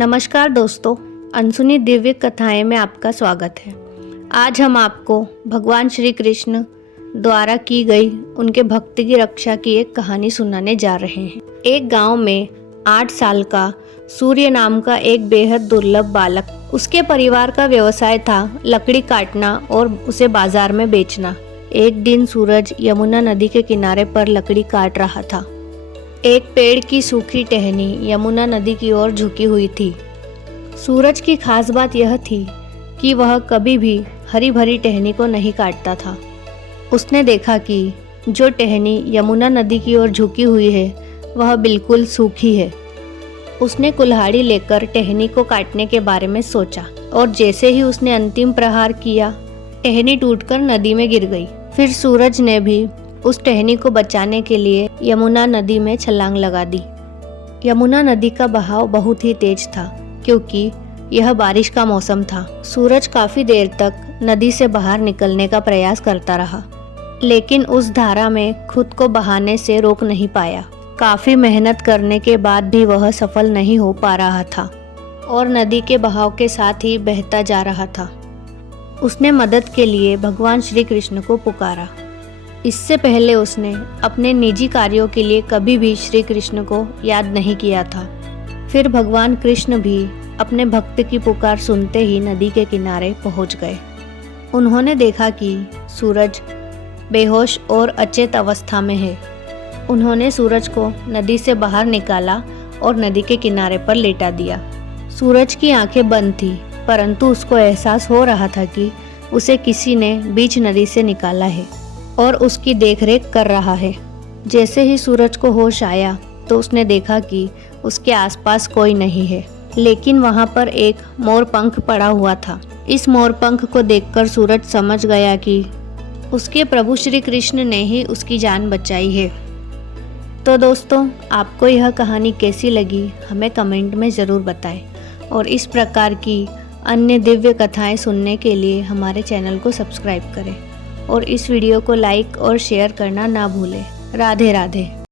नमस्कार दोस्तों, अनसुनी दिव्य कथाएं में आपका स्वागत है। आज हम आपको भगवान श्री कृष्ण द्वारा की गई उनके भक्त की रक्षा की एक कहानी सुनाने जा रहे हैं। एक गांव में 8 साल का सूर्य नाम का एक बेहद दुर्लभ बालक, उसके परिवार का व्यवसाय था लकड़ी काटना और उसे बाजार में बेचना। एक दिन सूरज यमुना नदी के किनारे पर लकड़ी काट रहा था। एक पेड़ की सूखी टहनी यमुना नदी की ओर झुकी हुई थी। सूरज की खास बात यह थी कि वह कभी भी हरी भरी टहनी को नहीं काटता था। उसने देखा कि जो टहनी यमुना नदी की ओर झुकी हुई है वह बिल्कुल सूखी है। उसने कुल्हाड़ी लेकर टहनी को काटने के बारे में सोचा और जैसे ही उसने अंतिम प्रहार किया, टहनी टूटकर नदी में गिर गई। फिर सूरज ने भी उस टहनी को बचाने के लिए यमुना नदी में छलांग लगा दी। यमुना नदी का बहाव बहुत ही तेज था क्योंकि यह बारिश का मौसम था। सूरज काफी देर तक नदी से बाहर निकलने का प्रयास करता रहा, लेकिन उस धारा में खुद को बहाने से रोक नहीं पाया। काफी मेहनत करने के बाद भी वह सफल नहीं हो पा रहा था और नदी के बहाव के साथ ही बहता जा रहा था। उसने मदद के लिए भगवान श्री कृष्ण को पुकारा। इससे पहले उसने अपने निजी कार्यों के लिए कभी भी श्री कृष्ण को याद नहीं किया था। फिर भगवान कृष्ण भी अपने भक्त की पुकार सुनते ही नदी के किनारे पहुंच गए। उन्होंने देखा कि सूरज बेहोश और अचेत अवस्था में है। उन्होंने सूरज को नदी से बाहर निकाला और नदी के किनारे पर लेटा दिया। सूरज की आंखें बंद थी, परंतु उसको एहसास हो रहा था कि उसे किसी ने बीच नदी से निकाला है और उसकी देखरेख कर रहा है। जैसे ही सूरज को होश आया तो उसने देखा कि उसके आसपास कोई नहीं है, लेकिन वहां पर एक मोरपंख पड़ा हुआ था। इस मोरपंख को देखकर सूरज समझ गया कि उसके प्रभु श्री कृष्ण ने ही उसकी जान बचाई है। तो दोस्तों, आपको यह कहानी कैसी लगी हमें कमेंट में ज़रूर बताएं और इस प्रकार की अन्य दिव्य कथाएं सुनने के लिए हमारे चैनल को सब्सक्राइब करें और इस वीडियो को लाइक और शेयर करना ना भूलें। राधे राधे।